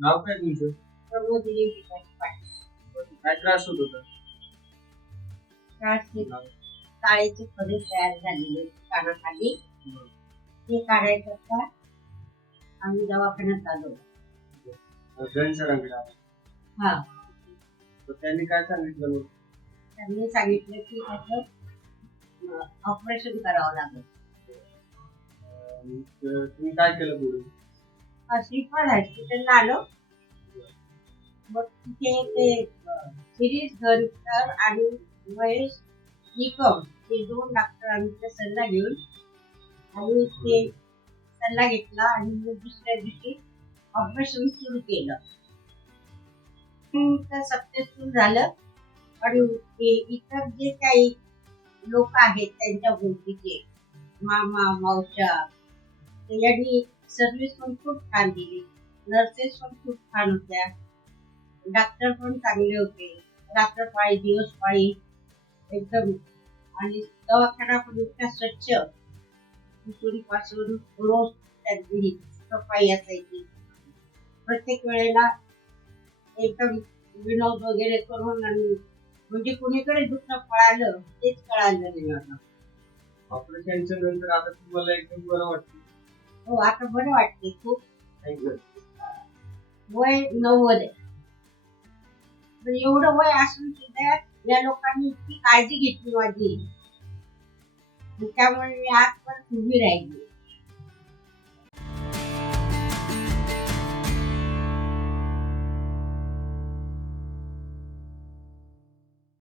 नाव काय तुमचं? प्रबोधिनी विकास पाटील. काय त्रास होत होता? त्रास काळेचे खडे तयार झालेले कानाखाली ते काढायचं का आम्ही दवाखान्यात आलो. जैन सरांकडे आला. हा. तर त्यांनी काय सांगितलं मग? त्यांनी सांगितलं की त्याचं ऑपरेशन करावं लागेल. अं, तर तुम्ही काय केलं पुढे? श्रीफळ हॉस्पिटलला आलो मग तिथे ते शिरीष गणकर आणि महेश निकम ते दोन डॉक्टरांचा सल्ला घेऊन आणि ते सल्ला घेतला आणि मग दुसऱ्या दिवशी ऑपरेशन सुरू केलं. सक्सेसफुल झालं. आणि ते इतर जे काही लोक आहेत त्यांच्या गोष्टीचे मामा मावशा यांनी सर्विस पण खूप छान दिली. नर्सेस पण खूप छान होत्या. डॉक्टर पण चांगले होते. रात्र पाळी दिवस पाळी एकदम. आणि दवाखाना पण इतका स्वच्छ. पासून रोज त्यांची सफाई असायची. प्रत्येक वेळेला एकदम विनोद वगैरे करून आणि म्हणजे कुणीकडे दुखणं कळालं तेच कळालं नाही. मला ऑपरेशनच्या नंतर आता तुम्हाला एकदम बरं वाटतं. हो आता बरं वाटते खूप. वय नव्वद आहे. पण एवढं वय असून सुद्धा या लोकांनी इतकी काळजी घेतली माझी. त्यामुळे मी आज पण उभी राहिली.